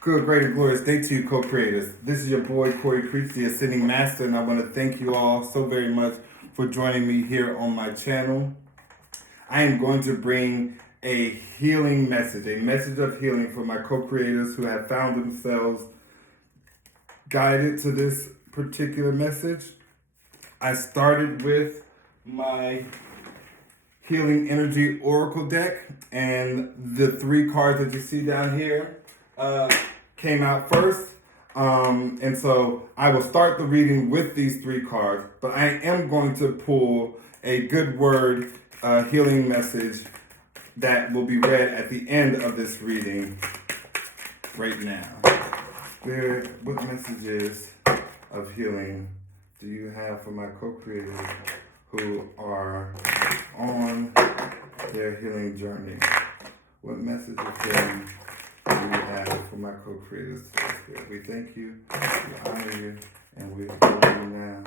Good, great, and glorious day to you, co-creators. This is your boy, Corey Creech, the Ascending Master, and I want to thank you all so very much for joining me here on my channel. I am going to bring a healing message, a message of healing for my co-creators who have found themselves guided to this particular message. I started with my Healing Energy Oracle deck, and the three cards that you see down here came out first. And so I will start the reading with these three cards, but I am going to pull a good word healing message that will be read at the end of this reading right now. Spirit, what messages of healing do you have for my co-creators who are on their healing journey? What message of healing do you have for my co-creators? Spirit, we thank you, we honor you, and we adore you now.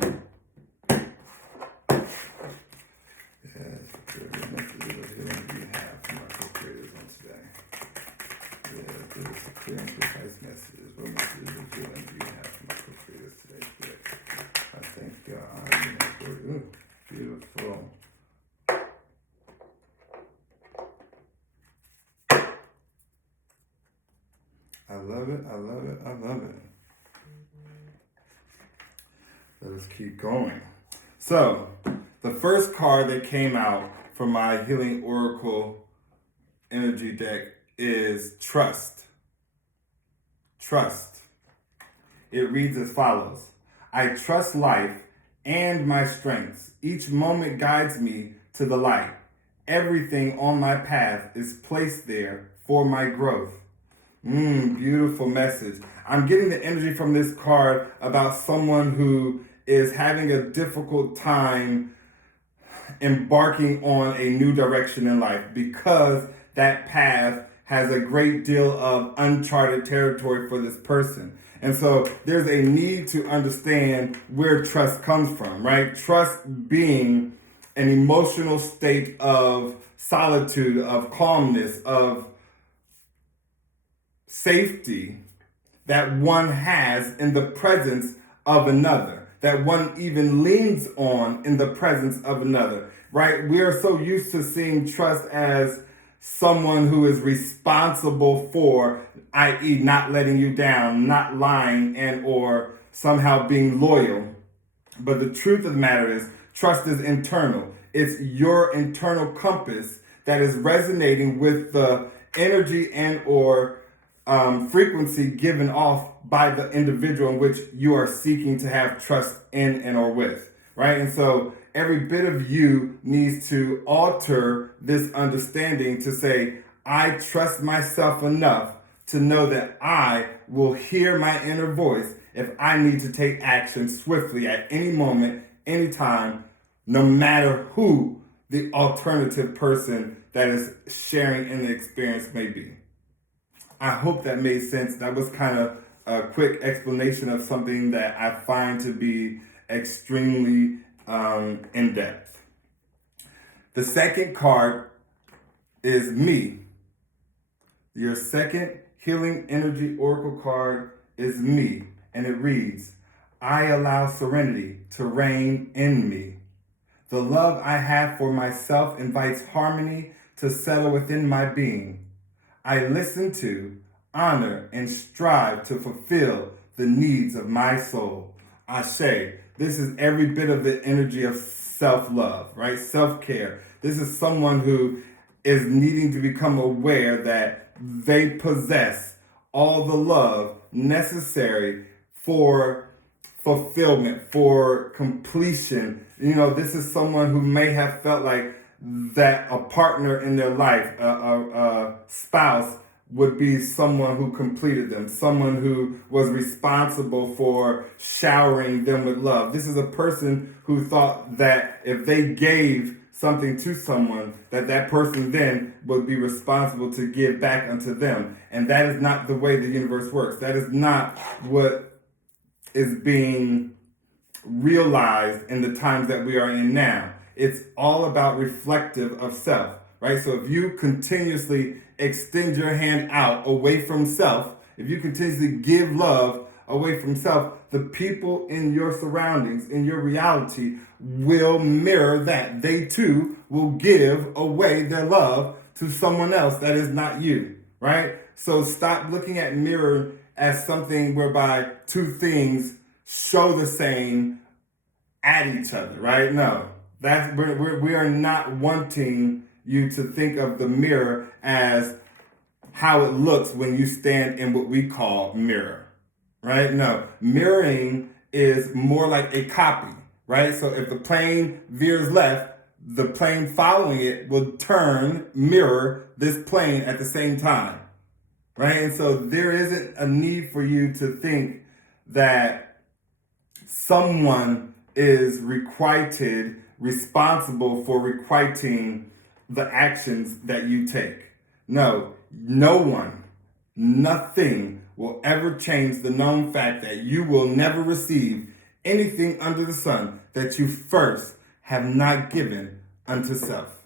Yes, Spirit, what messages of healing do you have for my co-creators on today? Yes, give us a clear and precise messages. What messages of healing do you have for my co-creators today, Spirit? I thank you, I honor you, and adore you. Ooh, beautiful. I love it, I love it, I love it. Let us keep going. So, the first card that came out from my Healing Oracle Energy deck is Trust. Trust. It reads as follows. I trust life and my strengths. Each moment guides me to the light. Everything on my path is placed there for my growth. Beautiful message. I'm getting the energy from this card about someone who is having a difficult time embarking on a new direction in life because that path has a great deal of uncharted territory for this person. And so there's a need to understand where trust comes from, right? Trust being an emotional state of solitude, of calmness, of safety that one has in the presence of another, that one even leans on in the presence of another, right? We are so used to seeing trust as someone who is responsible for, i.e. not letting you down, not lying, and or somehow being loyal. But the truth of the matter is, trust is internal. It's your internal compass that is resonating with the energy and or frequency given off by the individual in which you are seeking to have trust in and or with, right? And so every bit of you needs to alter this understanding to say, I trust myself enough to know that I will hear my inner voice if I need to take action swiftly at any moment, anytime, no matter who the alternative person that is sharing in the experience may be. I hope that made sense. That was kind of a quick explanation of something that I find to be extremely in-depth. The second card is me. Your second Healing Energy Oracle card is me, and it reads, I allow serenity to reign in me. The love I have for myself invites harmony to settle within my being. I listen to, honor, and strive to fulfill the needs of my soul. I say, this is every bit of the energy of self-love, right? Self-care. This is someone who is needing to become aware that they possess all the love necessary for fulfillment, for completion. You know, this is someone who may have felt like that a partner in their life, a spouse, would be someone who completed them, someone who was responsible for showering them with love. This is a person who thought that if they gave something to someone, that person then would be responsible to give back unto them. And that is not the way the universe works. That is not what is being realized in the times that we are in now. It's all about reflective of self, right? So if you continuously extend your hand out away from self, if you continuously give love away from self, the people in your surroundings, in your reality, will mirror that. They too will give away their love to someone else that is not you, right? So stop looking at mirror as something whereby two things show the same at each other, right? No, we are not wanting you to think of the mirror as how it looks when you stand in what we call mirror, right? No, mirroring is more like a copy, right? So if the plane veers left, the plane following it will mirror this plane at the same time, right? And so there isn't a need for you to think that someone is responsible for requiting the actions that you take. No, no one, nothing will ever change the known fact that you will never receive anything under the sun that you first have not given unto self.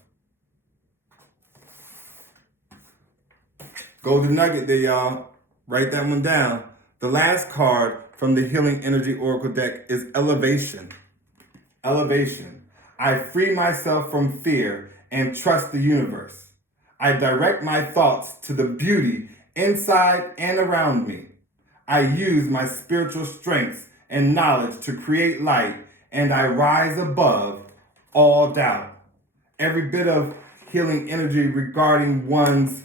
Golden nugget there, y'all. Write that one down. The last card from the Healing Energy Oracle deck is elevation. Elevation. I free myself from fear and trust the universe. I direct my thoughts to the beauty inside and around me. I use my spiritual strengths and knowledge to create light, and I rise above all doubt. Every bit of healing energy regarding one's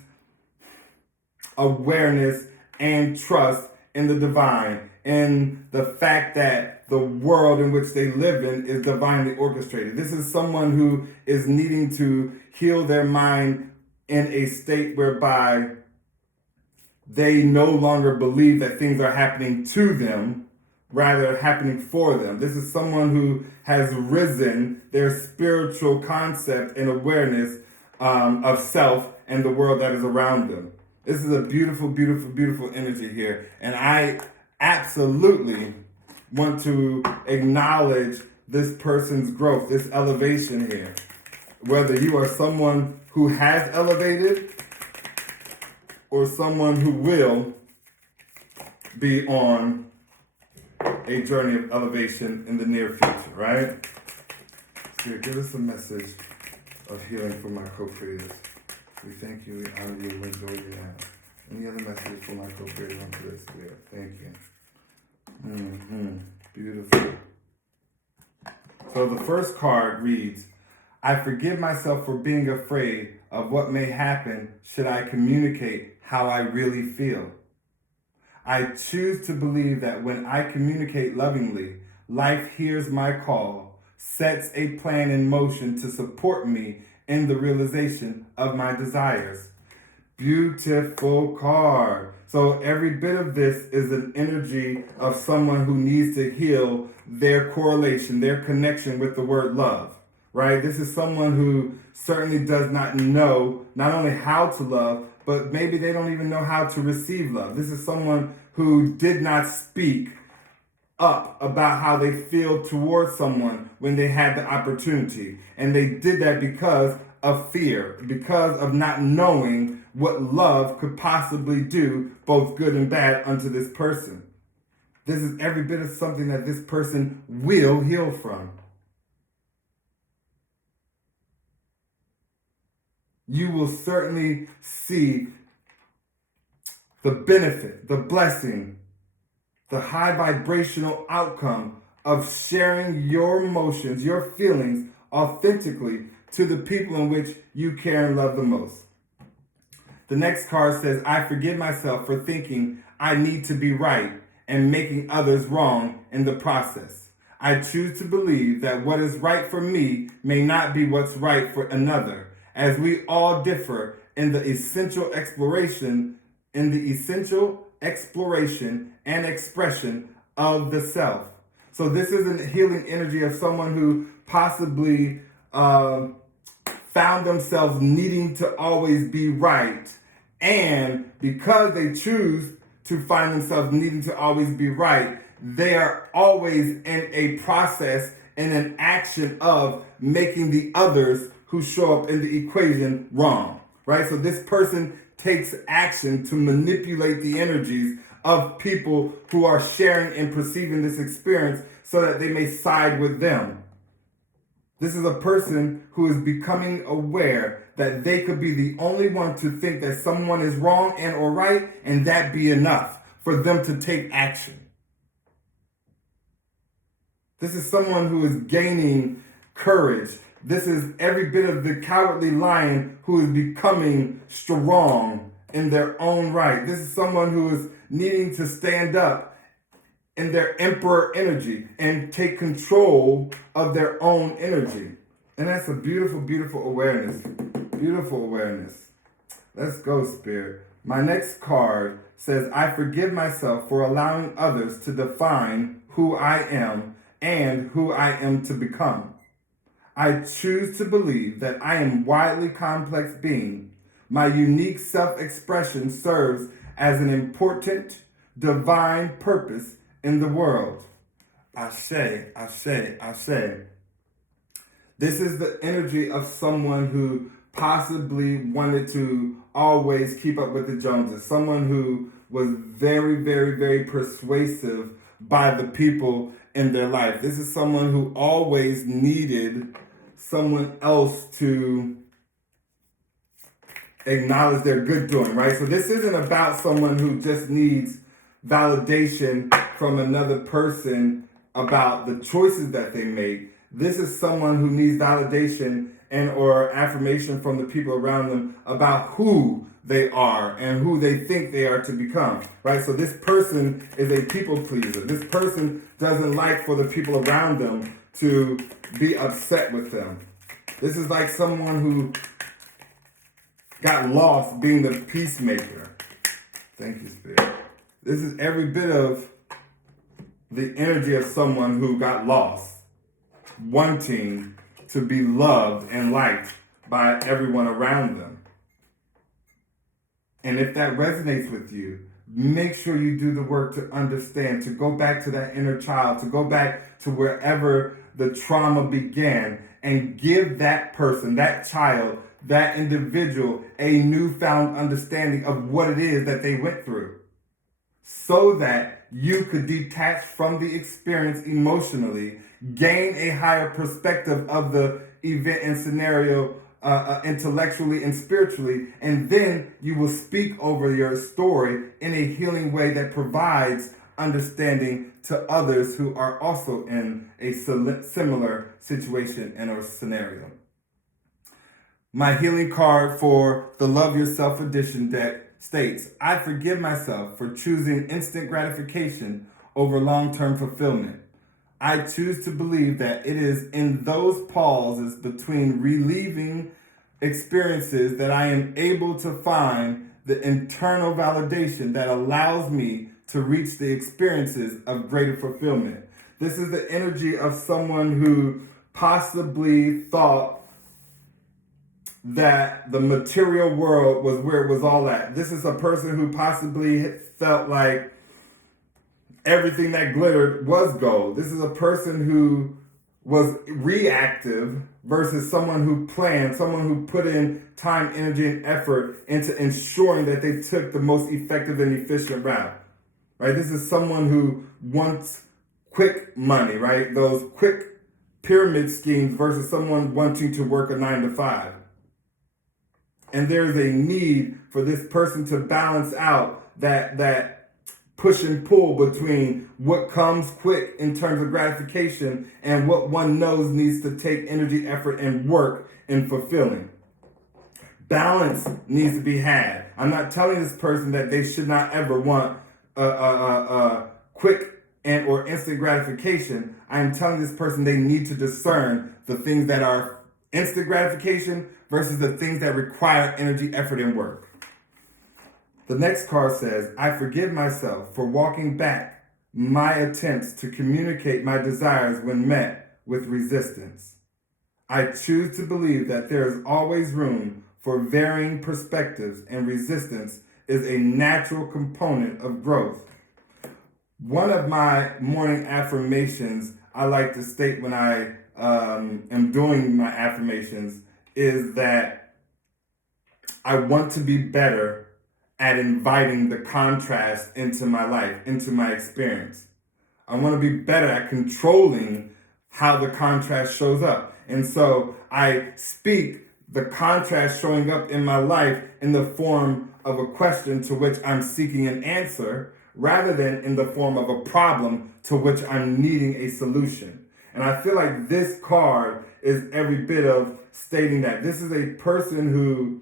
awareness and trust in the divine, and the fact that the world in which they live in is divinely orchestrated. This is someone who is needing to heal their mind in a state whereby they no longer believe that things are happening to them, rather happening for them. This is someone who has risen their spiritual concept and awareness of self and the world that is around them. This is a beautiful, beautiful, beautiful energy here. And I absolutely want to acknowledge this person's growth, this elevation here. Whether you are someone who has elevated or someone who will be on a journey of elevation in the near future, right? So give us a message of healing for my co-creators. We thank you, we honor you, we enjoy you now. Any other messages for my co-creators on today's video? Thank you. Beautiful. So the first card reads, I forgive myself for being afraid of what may happen should I communicate how I really feel. I choose to believe that when I communicate lovingly, life hears my call, sets a plan in motion to support me in the realization of my desires. Beautiful card. So every bit of this is an energy of someone who needs to heal their correlation, their connection with the word love, right? This is someone who certainly does not know not only how to love, but maybe they don't even know how to receive love. This is someone who did not speak up about how they feel towards someone when they had the opportunity. And they did that because of fear, because of not knowing what love could possibly do, both good and bad, unto this person. This is every bit of something that this person will heal from. You will certainly see the benefit, the blessing, the high vibrational outcome of sharing your emotions, your feelings authentically to the people in which you care and love the most. The next card says, I forgive myself for thinking I need to be right and making others wrong in the process. I choose to believe that what is right for me may not be what's right for another, as we all differ in the essential exploration and expression of the self. So this is a healing energy of someone who possibly found themselves needing to always be right. And because they choose to find themselves needing to always be right, they are always in a process and an action of making the others who show up in the equation wrong, right? So this person takes action to manipulate the energies of people who are sharing and perceiving this experience so that they may side with them. This is a person who is becoming aware that they could be the only one to think that someone is wrong and or right, and that be enough for them to take action. This is someone who is gaining courage. This is every bit of the cowardly lion who is becoming strong in their own right. This is someone who is needing to stand up in their emperor energy and take control of their own energy. And that's a beautiful, beautiful awareness. Beautiful awareness. Let's go, Spirit. My next card says, I forgive myself for allowing others to define who I am and who I am to become. I choose to believe that I am a widely complex being. My unique self-expression serves as an important divine purpose in the world. Ashe, ashe, ashe. This is the energy of someone who possibly wanted to always keep up with the Joneses. Someone who was very, very, very persuasive by the people in their life. This is someone who always needed someone else to acknowledge their good doing, right? So this isn't about someone who just needs validation from another person about the choices that they make. This is someone who needs validation and or affirmation from the people around them about who they are and who they think they are to become, right? So this person is a people pleaser. This person doesn't like for the people around them to be upset with them. This is like someone who got lost being the peacemaker. Thank you, Spirit. This is every bit of the energy of someone who got lost, wanting to be loved and liked by everyone around them. And if that resonates with you, make sure you do the work to understand, to go back to that inner child, to go back to wherever the trauma began and give that person, that child, that individual a newfound understanding of what it is that they went through, so that you could detach from the experience emotionally, gain a higher perspective of the event and scenario intellectually and spiritually, and then you will speak over your story in a healing way that provides understanding to others who are also in a similar situation and or scenario. My healing card for the Love Yourself Edition deck states, I forgive myself for choosing instant gratification over long-term fulfillment. I choose to believe that it is in those pauses between relieving experiences that I am able to find the internal validation that allows me to reach the experiences of greater fulfillment. This is the energy of someone who possibly thought that the material world was where it was all at. This is a person who possibly felt like everything that glittered was gold. This is a person who was reactive versus someone who planned, someone who put in time, energy, and effort into ensuring that they took the most effective and efficient route, right? This is someone who wants quick money, right? Those quick pyramid schemes versus someone wanting to work a 9-to-5. And there's a need for this person to balance out that push and pull between what comes quick in terms of gratification and what one knows needs to take energy, effort, and work in fulfilling. Balance needs to be had. I'm not telling this person that they should not ever want a quick and or instant gratification. I am telling this person they need to discern the things that are instant gratification versus the things that require energy, effort, and work. The next card says, I forgive myself for walking back my attempts to communicate my desires when met with resistance. I choose to believe that there is always room for varying perspectives, and resistance is a natural component of growth. One of my morning affirmations I like to state when I am doing my affirmations is that I want to be better at inviting the contrast into my life, into my experience. I want to be better at controlling how the contrast shows up. And so I speak the contrast showing up in my life in the form of a question to which I'm seeking an answer, rather than in the form of a problem to which I'm needing a solution. And I feel like this card is every bit of stating that. This is a person who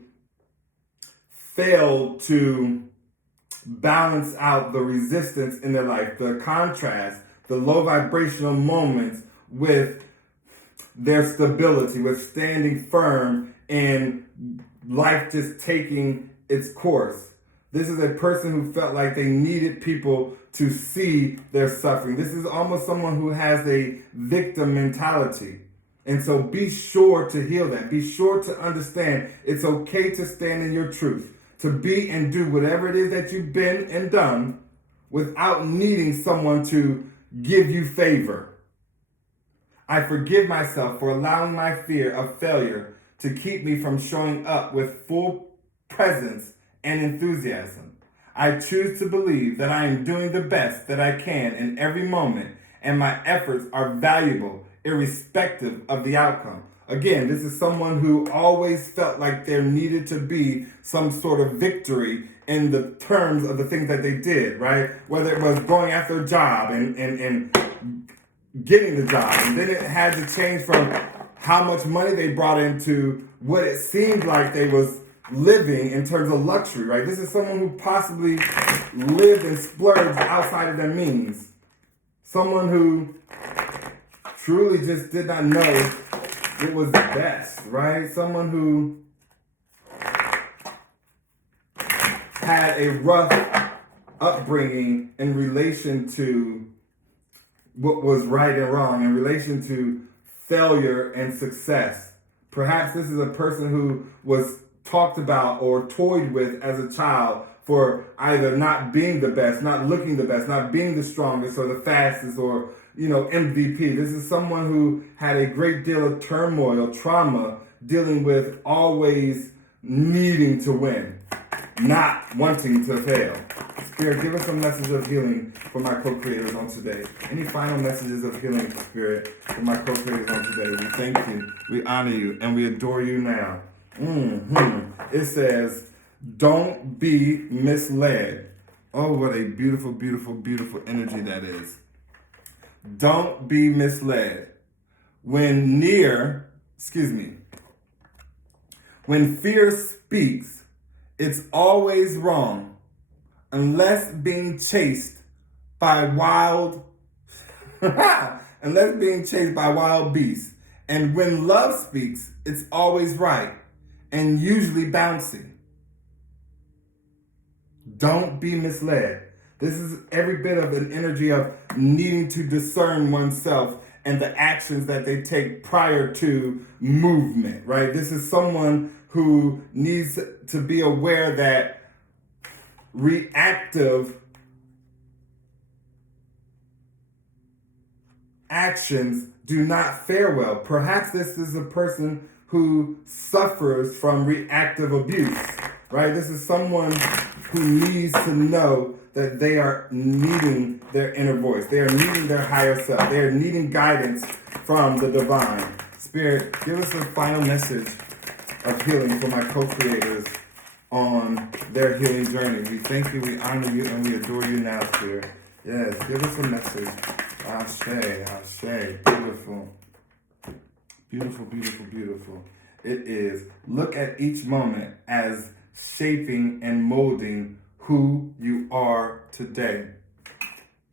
failed to balance out the resistance in their life, the contrast, the low vibrational moments with their stability, with standing firm and life just taking its course. This is a person who felt like they needed people to see their suffering. This is almost someone who has a victim mentality. And so be sure to heal that. Be sure to understand it's okay to stand in your truth, to be and do whatever it is that you've been and done without needing someone to give you favor. I forgive myself for allowing my fear of failure to keep me from showing up with full presence and enthusiasm. I choose to believe that I am doing the best that I can in every moment, and my efforts are valuable, irrespective of the outcome. Again, this is someone who always felt like there needed to be some sort of victory in the terms of the things that they did, right? Whether it was going after a job and getting the job, and then it had to change from how much money they brought into what it seemed like they was living in terms of luxury, right? This is someone who possibly lived and splurged outside of their means. Someone who truly just did not know it was the best, right? Someone who had a rough upbringing in relation to what was right and wrong, in relation to failure and success. Perhaps this is a person who was talked about or toyed with as a child for either not being the best, not looking the best, not being the strongest or the fastest or, MVP. This is someone who had a great deal of turmoil, trauma, dealing with always needing to win, not wanting to fail. Spirit, give us a message of healing for my co-creators on today. Any final messages of healing, Spirit, for my co-creators on today? We thank you, we honor you, and we adore you now. It says, don't be misled. Oh, what a beautiful, beautiful, beautiful energy that is. Don't be misled. When fear speaks, it's always wrong, unless being chased by wild beasts. And when love speaks, it's always right and usually bouncy. Don't be misled. This is every bit of an energy of needing to discern oneself and the actions that they take prior to movement, right? This is someone who needs to be aware that reactive actions do not fare well. Perhaps this is a person who suffers from reactive abuse, right? This is someone who needs to know that they are needing their inner voice. They are needing their higher self. They are needing guidance from the divine. Spirit, give us a final message of healing for my co-creators on their healing journey. We thank you, we honor you, and we adore you now, Spirit. Yes, give us a message. Ashe. Beautiful. Beautiful, beautiful, beautiful. It is. Look at each moment as shaping and molding who you are today.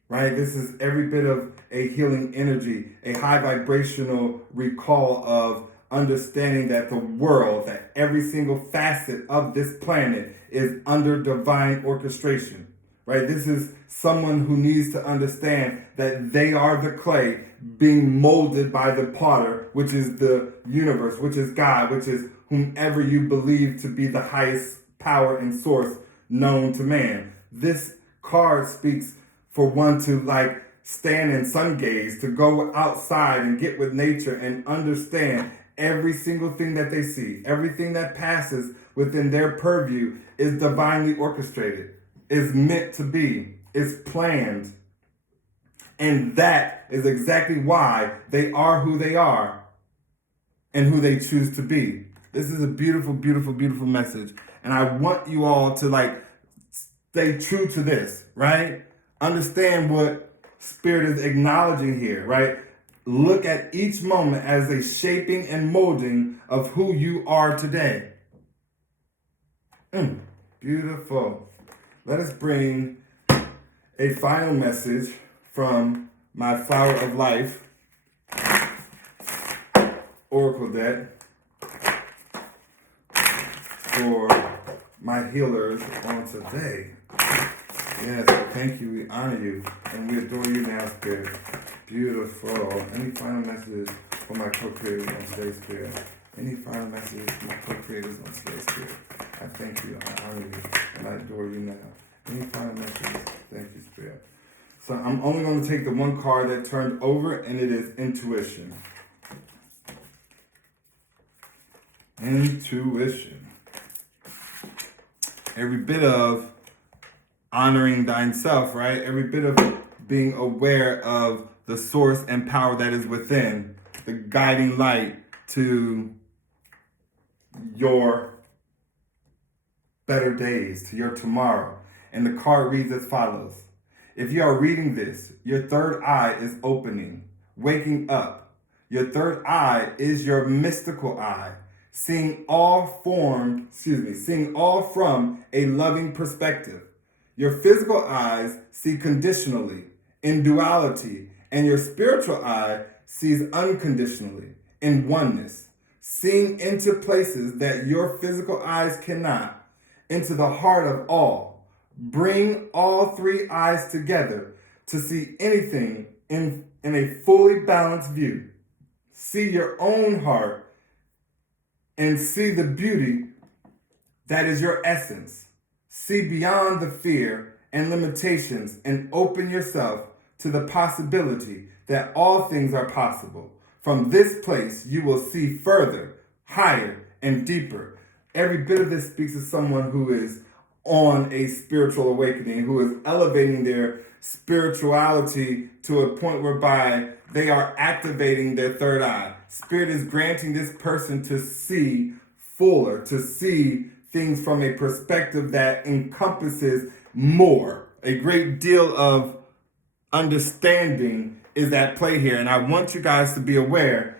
Right? This is every bit of a healing energy, a high vibrational recall of understanding that the world, that every single facet of this planet is under divine orchestration. Right? This is someone who needs to understand that they are the clay being molded by the potter, which is the universe, which is God, which is whomever you believe to be the highest power and source known to man. This card speaks for one to stand in sun gaze, to go outside and get with nature and understand every single thing that they see, everything that passes within their purview is divinely orchestrated, is meant to be, is planned. And that is exactly why they are who they are and who they choose to be. This is a beautiful, beautiful, beautiful message. And I want you all to stay true to this, right? Understand what Spirit is acknowledging here, right? Look at each moment as a shaping and molding of who you are today. Beautiful. Let us bring a final message from my Flower of Life Oracle deck for my healers on today. Yes, thank you. We honor you and we adore you now, Spirit. Beautiful. Any final messages for my co-creators on today's Spirit? Any final messages for my co-creators on today's Spirit? I thank you, I honor you, and I adore you now. Any final messages? Thank you, Spirit. So I'm only going to take the one card that turned over, and it is Intuition. Intuition. Every bit of honoring thyself, right? Every bit of being aware of the source and power that is within, the guiding light to your better days, to your tomorrow. And the card reads as follows. If you are reading this, your third eye is opening, waking up. Your third eye is your mystical eye, seeing all from a loving perspective. Your physical eyes see conditionally, in duality, and your spiritual eye sees unconditionally, in oneness, seeing into places that your physical eyes cannot, into the heart of all. Bring all three eyes together to see anything in a fully balanced view. See your own heart and see the beauty that is your essence. See beyond the fear and limitations and open yourself to the possibility that all things are possible. From this place, you will see further, higher, and deeper. Every bit of this speaks to someone who is on a spiritual awakening, who is elevating their spirituality to a point whereby they are activating their third eye. Spirit is granting this person to see fuller, to see things from a perspective that encompasses more. A great deal of understanding is at play here. And I want you guys to be aware,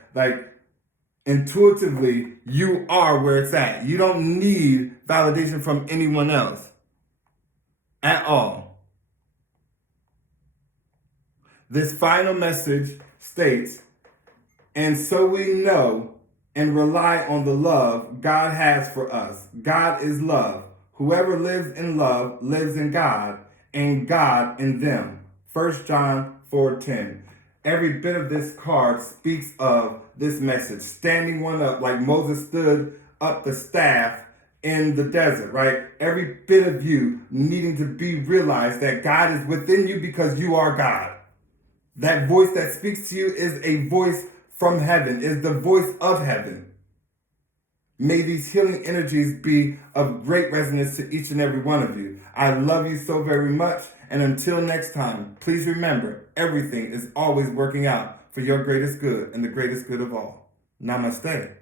intuitively, you are where it's at. You don't need validation from anyone else at all. This final message states, and so we know and rely on the love God has for us. God is love. Whoever lives in love lives in God, and God in them. 1 John 4:10. Every bit of this card speaks of this message. Standing one up like Moses stood up the staff in the desert, right? Every bit of you needing to be realized that God is within you because you are God. That voice that speaks to you is a voice from heaven, is the voice of heaven. May these healing energies be of great resonance to each and every one of you. I love you so very much. And until next time, please remember, everything is always working out for your greatest good and the greatest good of all. Namaste.